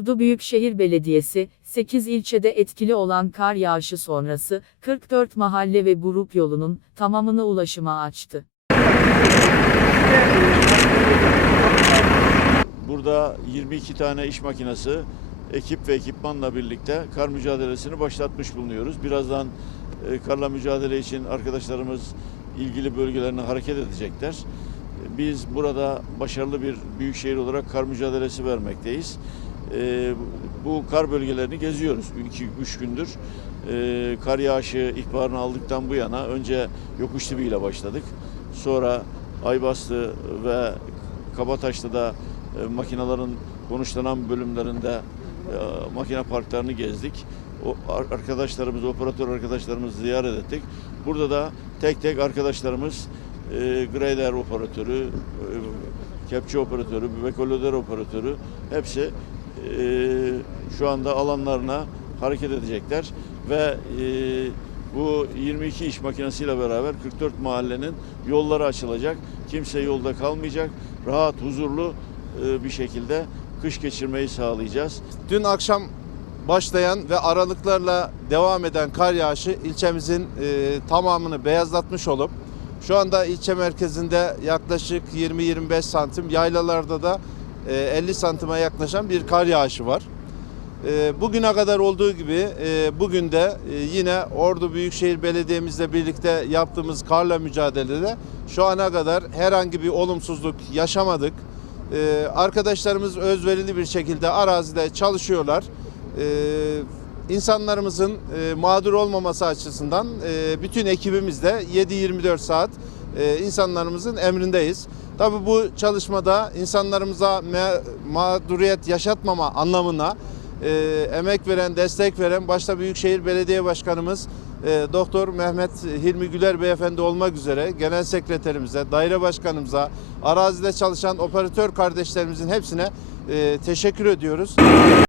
Ordu Büyükşehir Belediyesi, 8 ilçede etkili olan kar yağışı sonrası, 44 mahalle ve grup yolunun tamamını ulaşıma açtı. Burada 22 tane iş makinesi, ekip ve ekipmanla birlikte kar mücadelesini başlatmış bulunuyoruz. Birazdan e, karla mücadele için arkadaşlarımız ilgili bölgelerine hareket edecekler. E, Biz burada başarılı bir büyükşehir olarak kar mücadelesi vermekteyiz. E, Bu kar bölgelerini geziyoruz 2-3 gündür. E, Kar yağışı ihbarını aldıktan bu yana önce yokuş tibiyle başladık. Sonra Aybastı ve Kabataş'ta da e, makinelerin konuşlanan bölümlerinde e, makine parklarını gezdik. O ar- arkadaşlarımız, operatör arkadaşlarımızı ziyaret ettik. Burada da tek tek arkadaşlarımız e, grader operatörü, e, kepçe operatörü, bekolöder operatörü hepsi şu anda alanlarına hareket edecekler ve e, bu 22 iş makinesiyle beraber 44 mahallenin yolları açılacak. Kimse yolda kalmayacak. Rahat, huzurlu e, bir şekilde kış geçirmeyi sağlayacağız. Dün akşam başlayan ve aralıklarla devam eden kar yağışı ilçemizin e, tamamını beyazlatmış olup şu anda ilçe merkezinde yaklaşık 20-25 santim, yaylalarda da 50 santime yaklaşan bir kar yağışı var. E, bugüne kadar olduğu gibi e, bugün de e, yine Ordu Büyükşehir Belediye'mizle birlikte yaptığımız karla mücadelede şu ana kadar herhangi bir olumsuzluk yaşamadık. Ee, arkadaşlarımız özverili bir şekilde arazide çalışıyorlar. Ee, insanlarımızın e, mağdur olmaması açısından bütün ekibimiz de 7-24 saat insanlarımızın emrindeyiz. Tabii bu çalışmada insanlarımıza mağduriyet yaşatmama anlamına e, emek veren, destek veren başta Büyükşehir Belediye Başkanımız e, Doktor Mehmet Hilmi Güler Beyefendi olmak üzere genel sekreterimize, daire başkanımıza, arazide çalışan operatör kardeşlerimizin hepsine e, teşekkür ediyoruz.